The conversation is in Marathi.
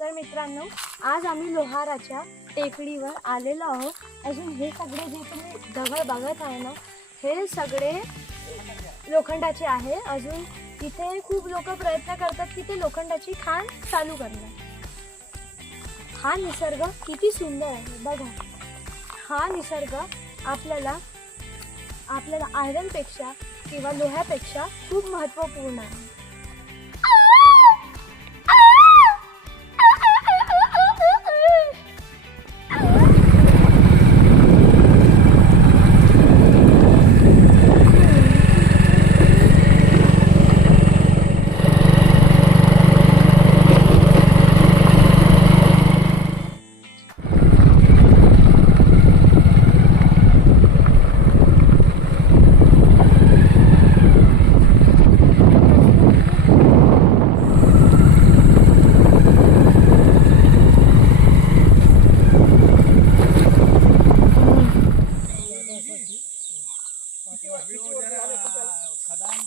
तर मित्रांनो, आज आम्ही लोहाराच्या टेकडीवर आलेलो आहोत। अजून हे सगळे जे तुम्ही दगड बघत आहे ना, हे सगळे लोखंडाचे आहे। अजून इथे खूप लोक प्रयत्न करतात की ते लोखंडाची खाण चालू करणार। हा निसर्ग किती सुंदर आहे बघा। हा निसर्ग आपल्याला आयरन पेक्षा किंवा लोह्यापेक्षा खूप महत्त्वपूर्ण आहे। खदान